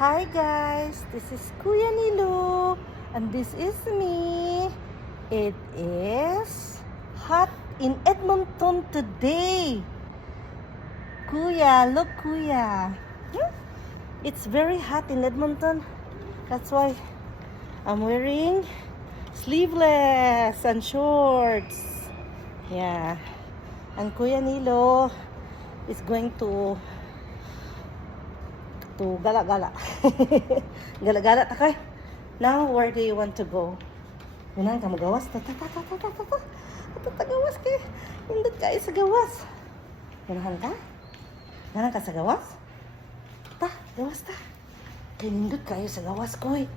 Hi guys, this is Kuya Nilo and this is me. It is hot in Edmonton today. Kuya, look Kuya. It's very hot in Edmonton. That's why I'm wearing sleeveless and shorts. Yeah. And Kuya Nilo is going to gala-gala. Gala-gala ta kay. Now, where do you want to go? Yun ka magawas. Gawas kay. Hindot kayo sa gawas. Ganahan ka? Ganahan ka sa gawas? Gawas ta. Hindot kayo sa gawas, koy.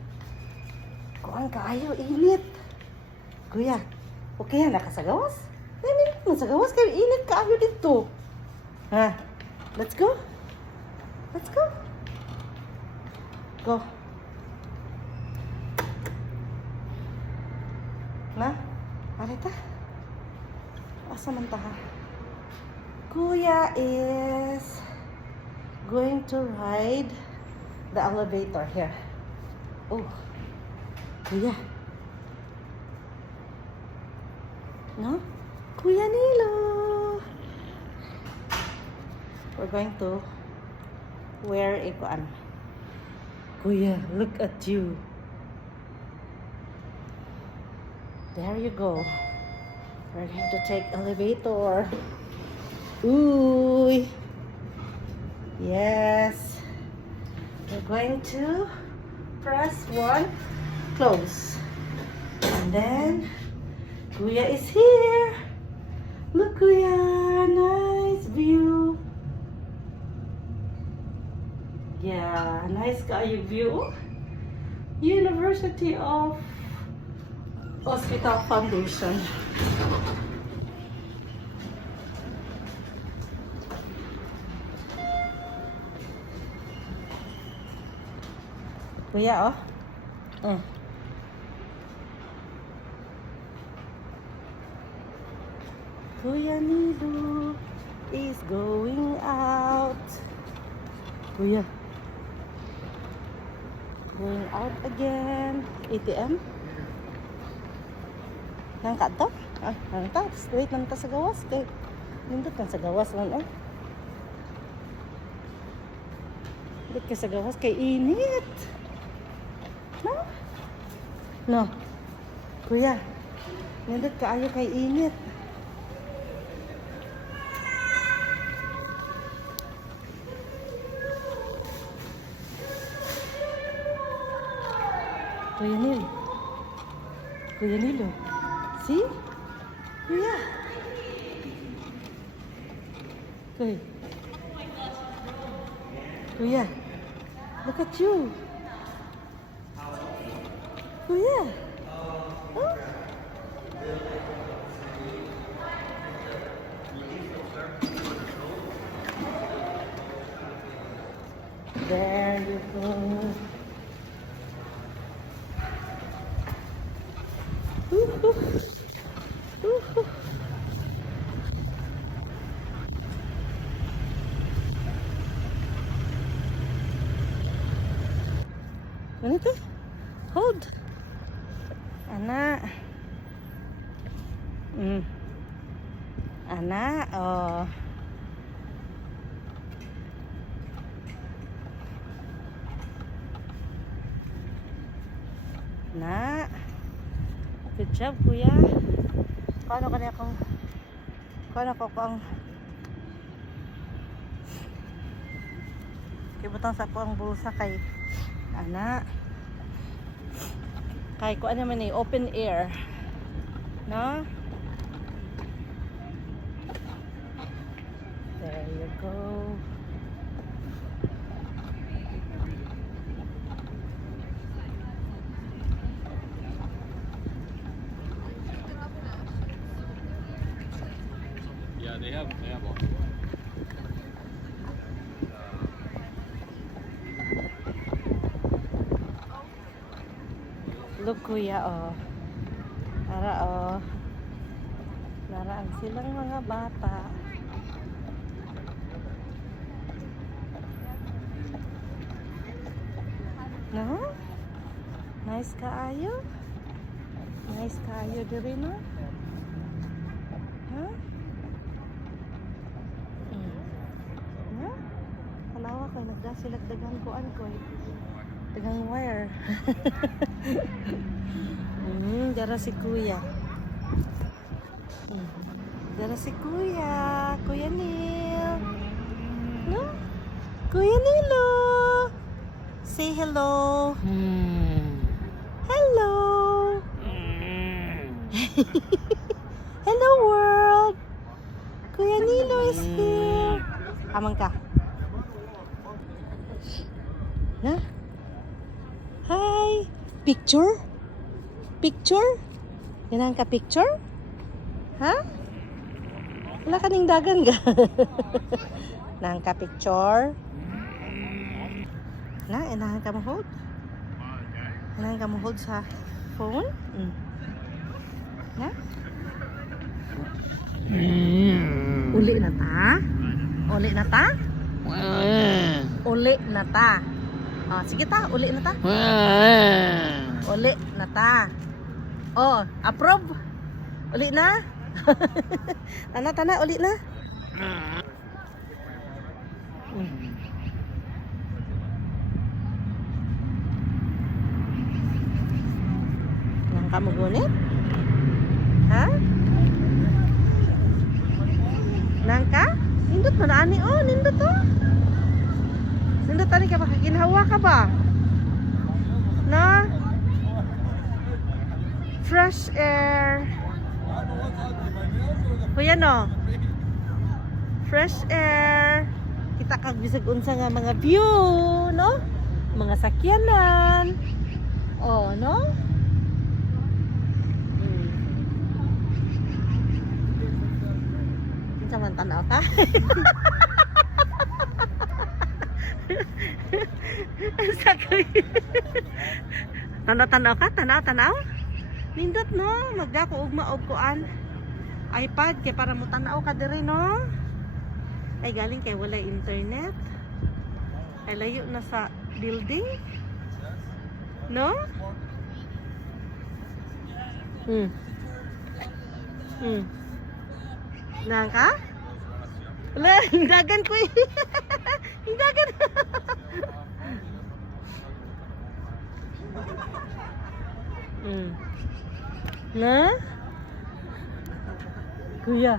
Kuan kaayo, init. Kuya, okay na ka sa gawas? Init mo sa gawas kayo, init kaayo dito. Ha? Let's go. Let's go. Go. Na? Arita? Asa man ta ha? Kuya is going to ride the elevator here. Oh. Kuya. No? Kuya Nilo. We're going to wear a kuan. Kuya, look at you. There you go. We're going to take elevator. Ooh. Yes. We're going to press one, close. And then, Kuya is here. Look, Kuya. Nice view. Yeah, nice kayo view. University of Hospital Foundation. Kuya, oh. Kuya Nilo is going out. Kuya. Going out again. ATM. Nang kato? Nang ta. Wait lang ta sa gawas. Kay nindot lang sa gawas lang. Nindot ka sa gawas. Kay init. No? No. Kuya. Nindot ka ayo kay init. Kuya Nilo. Kuya Nilo. See? Kuya. Kuya. Kuya. Look at you. Kuya. Oh. There you go. Ano ito? Hold. Ana. Ana, oh. Na. Good job, Kuya. Kano ko ang kibutang sa ko ang bulsa kay ana. Kay ko ano man ni open air. No? There you go. Yeah, they have one. Look, Kuya, oh. Tara, oh. Naraan silang mga bata. No? Nice kaayo. Nice kaayo diri no? Ha? No? Halawa kay nagdasilag dagang kuan ko. Dagang wire. Dara si kuya. Dara si kuya. Kuya Neil. No? Kuya Nilo. Say hello. Hello. Hello world. Kuya Nilo is here. Amang ka. Na? Hi. Picture? Picture? Ganaan ka picture? Ha? Wala ka ning dagan ga? Nang ka picture? Na, inahan ka mo hold? Inahan ka mo hold sa phone? Na? Uli na ta? Uli na ta? Uli na ta. Sige ta, uli na ta. Uli na ta. Oh, approve. Uli na. Tana, uli na. Nang kamu gunit? Ha? Nang ka? Nindot mo na ani oh, nindot oh. Nindot ani ka makaginhawa ka ba? Na? Fresh air. Kuya no? Fresh air. Kita kag bisag unsa nga mga view, no? Mga sakyanan. Oh, no? Unsa man tanaw ka? Unsa koy? Tanaw ka? Tanaw? Nindot no, magdako ugma og kuan. iPad kay para mo tanaw ka diri no. Ay galing kay wala internet. Ay layo na sa building. No? Nang ka? Wala, dagan ko eh. Dagan. Na? Kuya.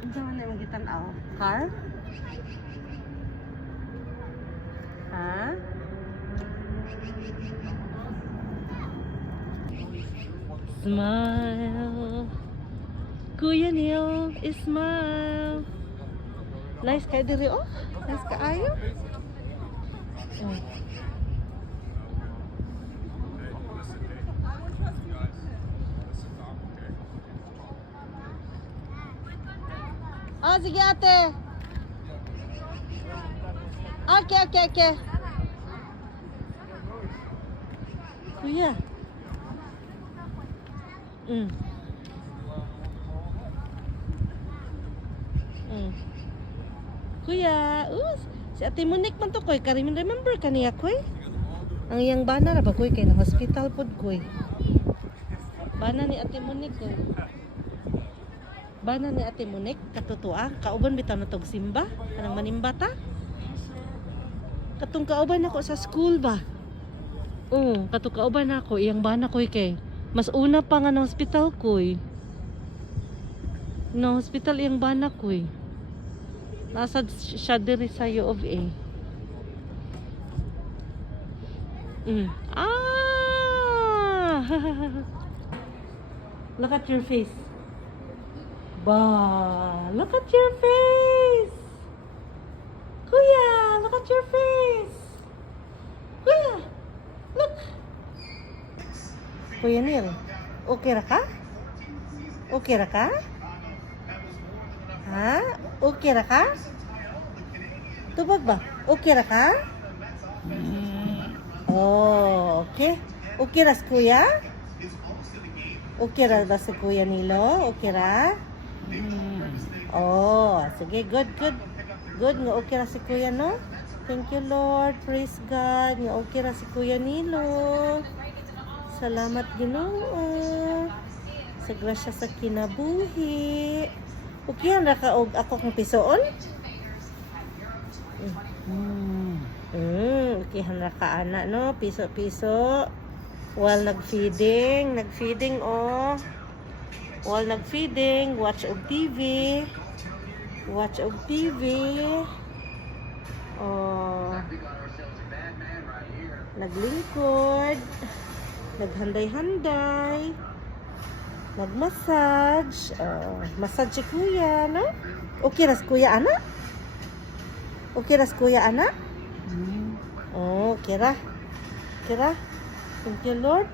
Unsa man na magitan-aw? Car? Ha? Smile. Kuya Neil, smile. Nice kay diri oh. Nice kaayo. Oh, sige ate. Okay. Kuya. Kuya, si Ate Monique man to koy, karimin remember kaniya koy? Ang iyang bana ra ba koy kay na hospital pod koy. Bana ni Ate Monique koy. Bana ni Ate Monique katutua, kauban bitaw na tog simba, kanang manimba ta. Katong kauban nako sa school ba? Katong kauban nako iyang bana koy kay. Mas una pa nga ng hospital koy. No, hospital iyang bana koy. Nasa siya diri sa U of A. Look at your face. Look at your face. Kuya, look at your face. Kuya, look. Kuya Neil, okay ra ka? Okay ra ka? Ha? Okay ra ka? Tubag ba? Okay ra ka? Oh, okay. Okay ra si kuya? Okay ra ba si Kuya Nilo? Okay ra? Oh, sige, good. Good nga okay ra si kuya, no? Thank you, Lord. Praise God. Nga okay ra si Kuya Nilo. Salamat, Ginoo. Sa grasya sa kinabuhi. Okay, ra ka og ako kong pisoon? Okay, ra ka ana, no? Piso-piso. While nag-feeding. Nag-feeding, oh. While nag-feeding, watch og TV. Watch og TV. Oh. Naglingkod. Naghanday-handay. Nagmassage. Massage si kuya, no? Okay ras kuya, ana? Okay ras kuya, ana? Oh, okay ra. Okay ra. Thank you, Lord.